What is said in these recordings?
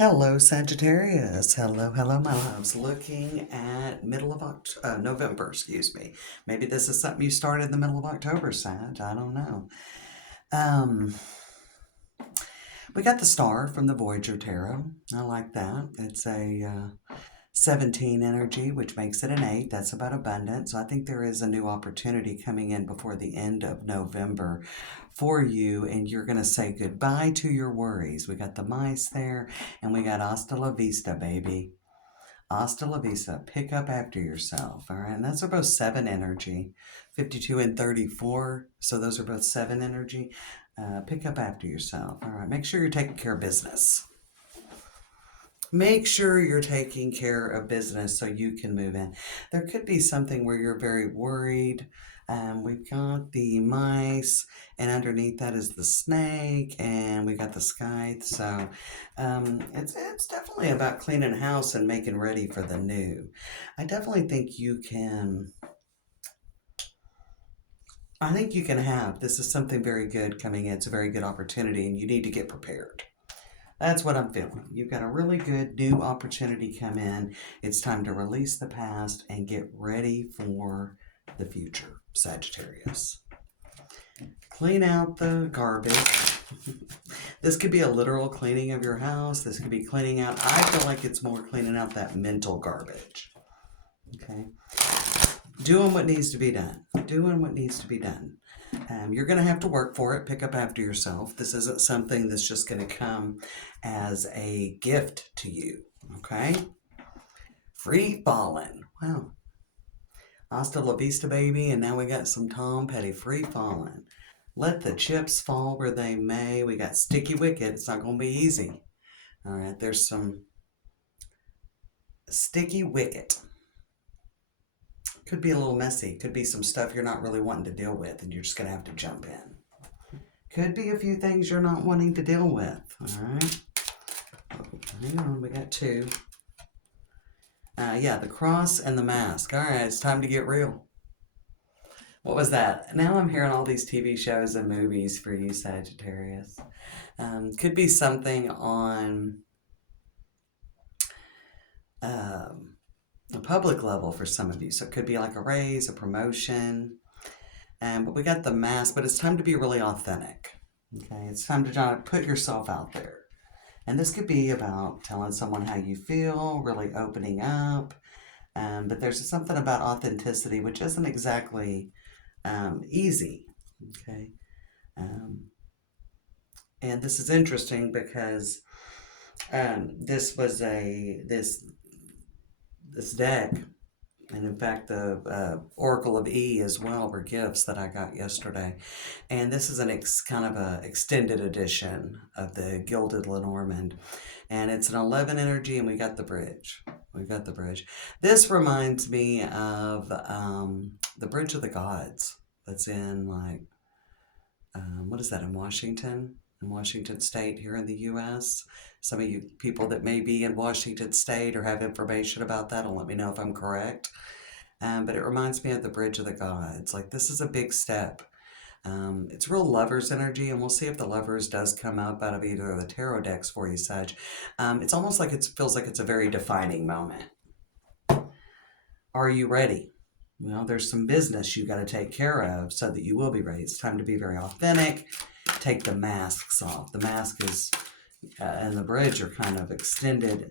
Hello, Sagittarius. Hello, hello, my loves. Looking at middle of November, excuse me. Maybe this is something you started in the middle of October, Sag. I don't know. Um, we got the star from the Voyager Tarot. I like that. It's a 17 energy, which makes it an 8. That's about abundance. So I think there is a new opportunity coming in before the end of November for you, and you're going to say goodbye to your worries. We got the mice there, and we got hasta la vista, baby. Hasta la vista. Pick up after yourself. All right. And those are both 7 energy, 52 and 34. So those are both 7 energy. Pick up after yourself. All right. Make sure you're taking care of business. Make sure you're taking care of business so you can move in. There could be something where you're very worried. We've got the mice, and underneath that is the snake, and we got the scythe. So it's definitely about cleaning house and making ready for the new. I definitely think you can. I think you can have. This is something very good coming in. It's a very good opportunity, and you need to get prepared. That's what I'm feeling. You've got a really good new opportunity come in. It's time to release the past and get ready for the future, Sagittarius. Clean out the garbage. This could be a literal cleaning of your house. This could be cleaning out. I feel like it's more cleaning out that mental garbage. Okay. Doing what needs to be done. Doing what needs to be done. You're going to have to work for it. Pick up after yourself. This isn't something that's just going to come as a gift to you. Okay? Free falling. Wow. Hasta la vista, baby. And now we got some Tom Petty. Free falling. Let the chips fall where they may. We got sticky wicket. It's not going to be easy. All right. There's some sticky wicket. Could be a little messy. Could be some stuff you're not really wanting to deal with, and you're just going to have to jump in. Could be a few things you're not wanting to deal with. All right. Hang on. We got 2. Yeah, the cross and the mask. All right. It's time to get real. What was that? Now I'm hearing all these TV shows and movies for you, Sagittarius. Could be something on a public level for some of you. So it could be like a raise, a promotion. But we got the mask, but it's time to be really authentic. Okay, it's time to put yourself out there. And this could be about telling someone how you feel, really opening up. But there's something about authenticity, which isn't exactly easy. Okay. And this is interesting because this was this deck, and in fact the Oracle of E as well were gifts that I got yesterday, and this is kind of a extended edition of the Gilded Lenormand, and it's an 11 energy, and we got the bridge. This reminds me of the Bridge of the Gods that's in what is that, in Washington State here in the U.S. Some of you people that may be in Washington State or have information about that will let me know if I'm correct. But it reminds me of the Bridge of the Gods. Like, this is a big step. It's real Lovers energy, and we'll see if the Lovers does come up out of either of the tarot decks for you, Sag. It's almost like it feels like it's a very defining moment. Are you ready? Well, there's some business you got to take care of so that you will be ready. It's time to be very authentic. Take the masks off. The mask is and the bridge are kind of extended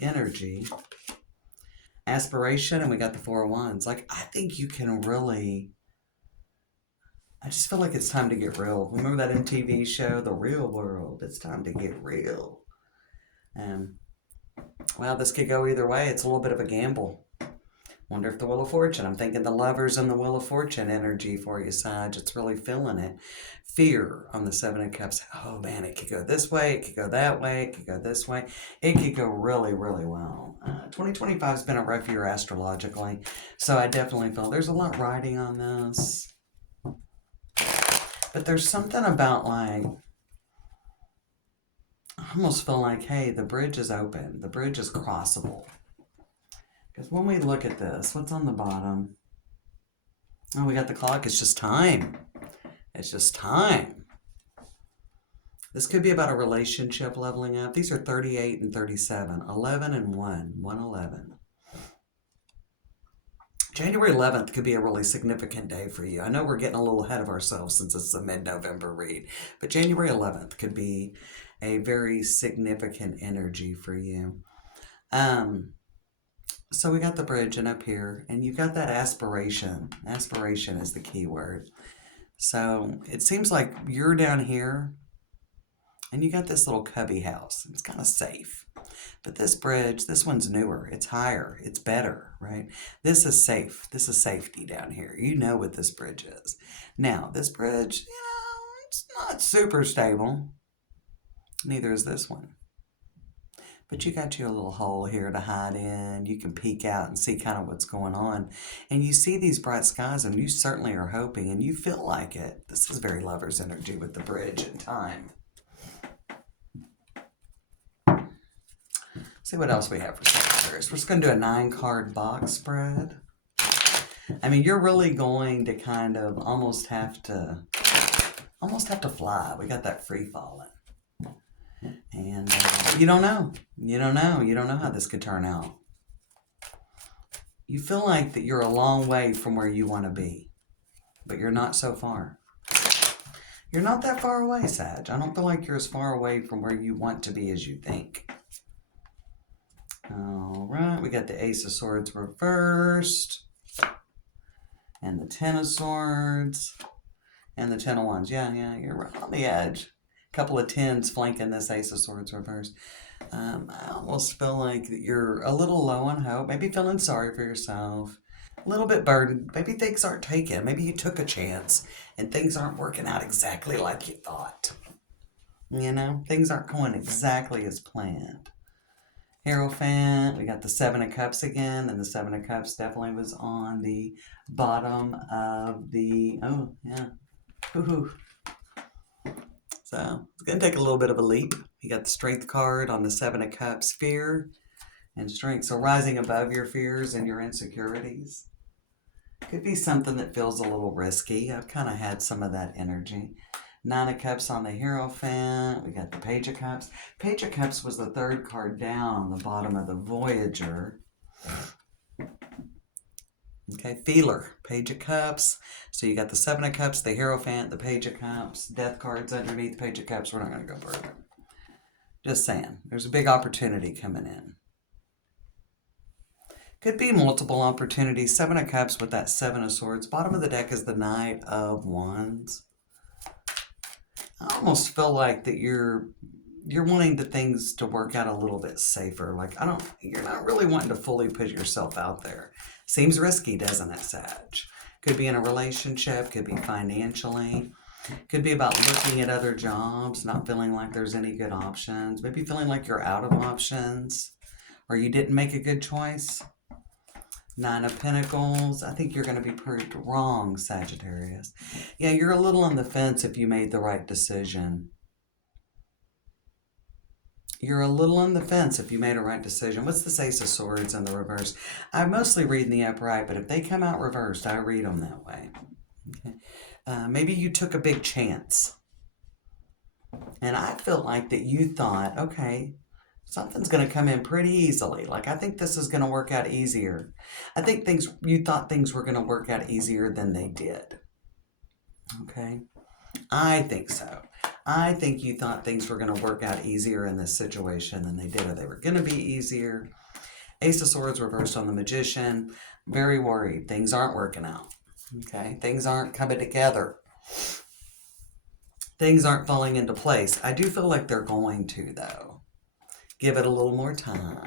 energy. Aspiration, and we got the 4 of Wands. Like, I think you can really, I just feel like it's time to get real. Remember that MTV show, The Real World? It's time to get real. Well, this could go either way. It's a little bit of a gamble. Wonder if the Wheel of Fortune. I'm thinking the Lovers and the Wheel of Fortune energy for you, Sag. It's really feeling it. Fear on the 7 of Cups. Oh, man, it could go this way. It could go that way. It could go this way. It could go really, really well. 2025 has been a rough year astrologically, so I definitely feel there's a lot riding on this. But there's something about, like, I almost feel like, hey, the bridge is open. The bridge is crossable. Because when we look at this, what's on the bottom? Oh, we got the clock. It's just time. It's just time. This could be about a relationship leveling up. These are 38 and 37, 11 and 1, 111. January 11th could be a really significant day for you. I know we're getting a little ahead of ourselves since it's a mid-November read, but January 11th could be a very significant energy for you. Um, so we got the bridge and up here, and you got that aspiration. Aspiration is the key word. So it seems like you're down here and you got this little cubby house. It's kind of safe. But this bridge, this one's newer. It's higher. It's better, right? This is safe. This is safety down here. You know what this bridge is. Now, this bridge, it's not super stable. Neither is this one. But you got your little hole here to hide in. You can peek out and see kind of what's going on. And you see these bright skies, and you certainly are hoping, and you feel like it. This is very lover's energy with the bridge and time. See what else we have for Sagittarius. We're just going to do a 9-card box spread. I mean, you're really going to kind of almost have to fly. We got that free falling. And you don't know. You don't know how this could turn out. You feel like that you're a long way from where you want to be, but you're not so far. You're not that far away, Sag. I don't feel like you're as far away from where you want to be as you think. All right, we got the Ace of Swords reversed, and the Ten of Swords, and the Ten of Wands. Yeah, you're right on the edge. A couple of tens flanking this Ace of Swords reversed. I almost feel like you're a little low on hope, maybe feeling sorry for yourself, a little bit burdened. Maybe things aren't taken. Maybe you took a chance, and things aren't working out exactly like you thought. You know, things aren't going exactly as planned. Hierophant, we got the Seven of Cups again, and the Seven of Cups definitely was on the bottom of the, oh, yeah, woohoo. So, it's going to take a little bit of a leap. You got the Strength card on the Seven of Cups, fear and strength. So, rising above your fears and your insecurities. Could be something that feels a little risky. I've kind of had some of that energy. 9 of Cups on the Hierophant. We got the Page of Cups. Page of Cups was the 3rd card down on the bottom of the Voyager. Okay, Feeler, Page of Cups. So you got the 7 of Cups, the Hierophant, the Page of Cups, Death cards underneath Page of Cups. We're not going to go further. Just saying, there's a big opportunity coming in. Could be multiple opportunities. 7 of Cups with that 7 of Swords. Bottom of the deck is the Knight of Wands. I almost feel like that you're wanting things to work out a little bit safer. Like you're not really wanting to fully put yourself out there. Seems risky, doesn't it, Sag? Could be in a relationship, could be financially, could be about looking at other jobs, not feeling like there's any good options, maybe feeling like you're out of options, or you didn't make a good choice. 9 of Pentacles. I think you're going to be proved wrong, Sagittarius. Yeah, you're a little on the fence if you made the right decision. You're a little on the fence if you made a right decision. What's this Ace of Swords in the reverse? I mostly read in the upright, but if they come out reversed, I read them that way. Okay. Maybe you took a big chance. And I feel like that you thought, okay, something's going to come in pretty easily. Like, I think this is going to work out easier. I think you thought things were going to work out easier than they did. Okay? I think so. I think you thought things were going to work out easier in this situation than they did, or they were going to be easier. Ace of Swords reversed on the Magician. Very worried. Things aren't working out. Okay? Things aren't coming together. Things aren't falling into place. I do feel like they're going to, though. Give it a little more time.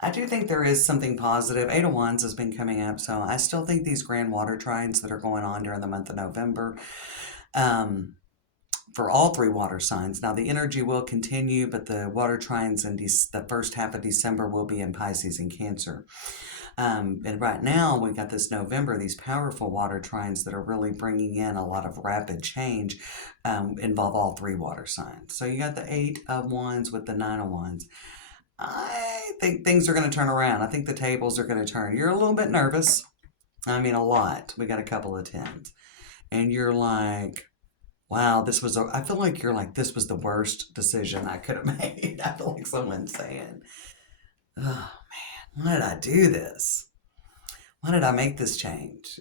I do think there is something positive. 8 of Wands has been coming up, so I still think these grand water trines that are going on during the month of November, for all 3 water signs. Now, the energy will continue, but the water trines in the first half of December will be in Pisces and Cancer. And right now, we got this November, these powerful water trines that are really bringing in a lot of rapid change, involve all 3 water signs. So you got the 8 of Wands with the 9 of Wands. I think things are going to turn around. I think the tables are going to turn. You're a little bit nervous. I mean, a lot. We got a couple of 10s. And you're like, Wow, I feel like you're like, this was the worst decision I could have made. I feel like someone's saying, oh man, why did I do this? Why did I make this change?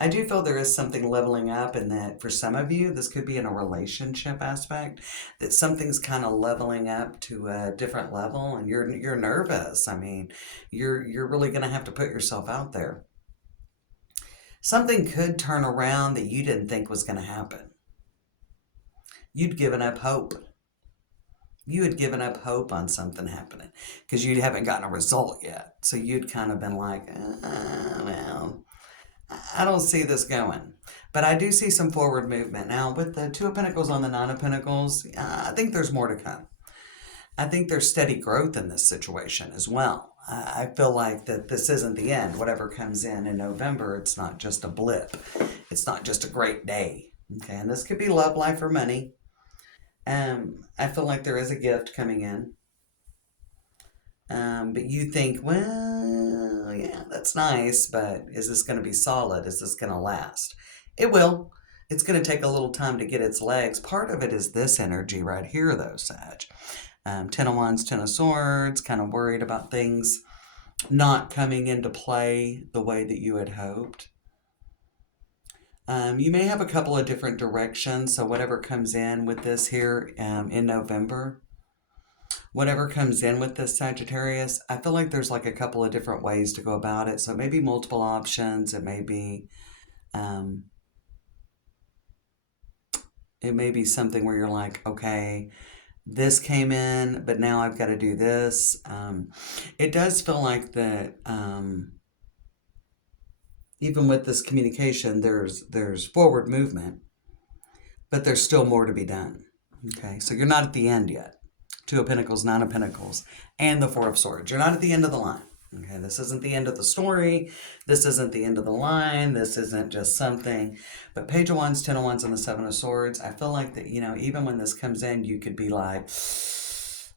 I do feel there is something leveling up, and that for some of you, this could be in a relationship aspect, that something's kind of leveling up to a different level, and you're nervous. I mean, you're really going to have to put yourself out there. Something could turn around that you didn't think was going to happen. You'd given up hope. You had given up hope on something happening because you haven't gotten a result yet. So you'd kind of been like, well, I don't see this going. But I do see some forward movement. Now, with the Two of Pentacles on the Nine of Pentacles, I think there's more to come. I think there's steady growth in this situation as well. I feel like that this isn't the end. Whatever comes in November, it's not just a blip. It's not just a great day. Okay, and this could be love, life, or money. I feel like there is a gift coming in. But you think, well, yeah, that's nice, but is this going to be solid? Is this going to last? It will. It's going to take a little time to get its legs. Part of it is this energy right here, though, Sag. Ten of Wands, Ten of Swords, kind of worried about things not coming into play the way that you had hoped. You may have a couple of different directions, so whatever comes in with this here in November, whatever comes in with this Sagittarius, I feel like there's like a couple of different ways to go about it. So it may be multiple options. Um, it may be something where you're like, okay, this came in, but now I've got to do this. It does feel like that. Even with this communication, there's forward movement, but there's still more to be done. Okay, so you're not at the end yet. Two of Pentacles, Nine of Pentacles, and the Four of Swords. You're not at the end of the line. Okay, this isn't the end of the story. This isn't the end of the line. This isn't just something. But Page of Wands, Ten of Wands, and the Seven of Swords, I feel like that, even when this comes in, you could be like,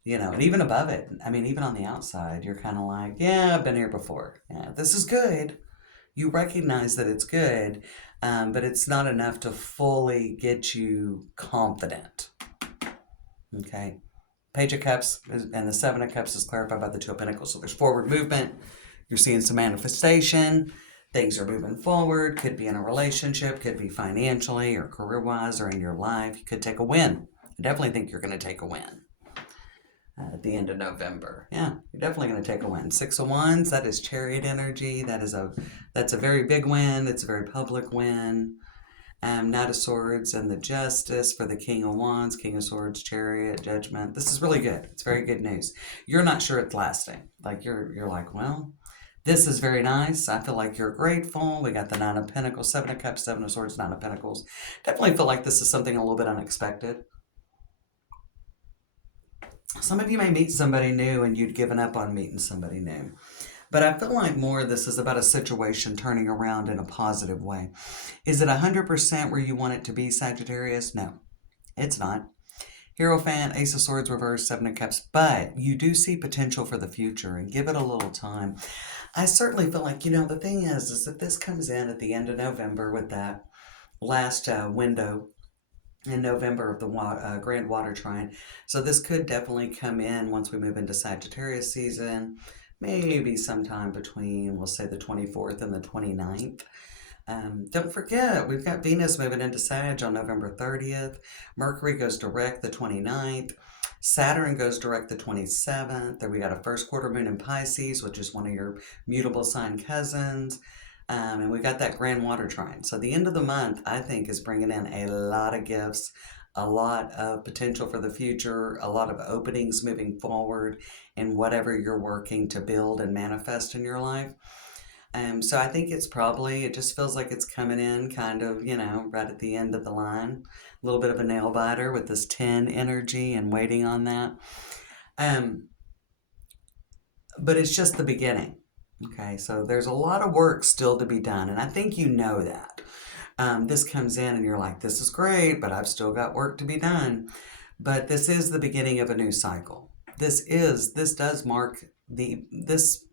and even above it, I mean, even on the outside, you're kind of like, yeah, I've been here before. Yeah, this is good. You recognize that it's good, but it's not enough to fully get you confident. Okay. Page of Cups and the Seven of Cups is clarified by the Two of Pentacles. So there's forward movement. You're seeing some manifestation. Things are moving forward. Could be in a relationship. Could be financially or career-wise or in your life. You could take a win. I definitely think you're going to take a win at the end of November. Yeah, you're definitely going to take a win. Six of Wands, that is Chariot energy. That's a very big win. It's a very public win. Knight of Swords and the Justice for the King of Wands, King of Swords, Chariot, Judgment. This is really good. It's very good news. You're not sure it's lasting. Like you're like, well, this is very nice. I feel like you're grateful. We got the Nine of Pentacles, Seven of Cups, Seven of Swords, Nine of Pentacles. Definitely feel like this is something a little bit unexpected. Some of you may meet somebody new and you'd given up on meeting somebody new. But I feel like more of this is about a situation turning around in a positive way. Is it 100% where you want it to be, Sagittarius? No, it's not. Hierophant, Ace of Swords reversed, Seven of Cups. But you do see potential for the future, and give it a little time. I certainly feel like, the thing is that this comes in at the end of November with that last window in November of the Grand Water Trine. So this could definitely come in once we move into Sagittarius season. Maybe sometime between, we'll say, the 24th and the 29th. Don't forget, we've got Venus moving into Sag on November 30th. Mercury goes direct the 29th. Saturn goes direct the 27th. Then we got a first quarter moon in Pisces, which is one of your mutable sign cousins. And we got that Grand Water Trine. So the end of the month, I think, is bringing in a lot of gifts, a lot of potential for the future, a lot of openings moving forward in whatever you're working to build and manifest in your life. So I think it just feels like it's coming in kind of, right at the end of the line. A little bit of a nail biter with this 10 energy and waiting on that. But it's just the beginning. Okay, so there's a lot of work still to be done. And I think you know that. This comes in and you're like, this is great, but I've still got work to be done. But this is the beginning of a new cycle. This does mark this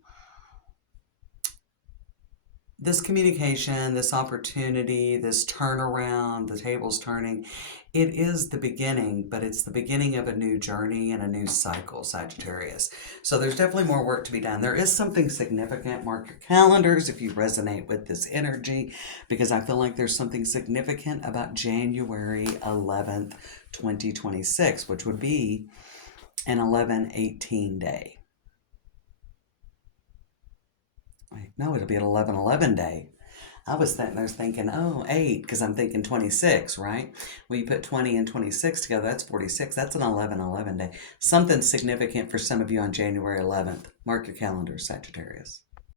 this communication, this opportunity, this turnaround, the tables turning, it is the beginning, but it's the beginning of a new journey and a new cycle, Sagittarius. So there's definitely more work to be done. There is something significant. Mark your calendars if you resonate with this energy, because I feel like there's something significant about January 11th, 2026, which would be an 11/18 day. Wait, no, it'll be an 11/11 day. I was thinking, oh, 8, because I'm thinking 26, right? Well, you put 20 and 26 together, that's 46. That's an 11/11 day. Something significant for some of you on January 11th. Mark your calendars, Sagittarius.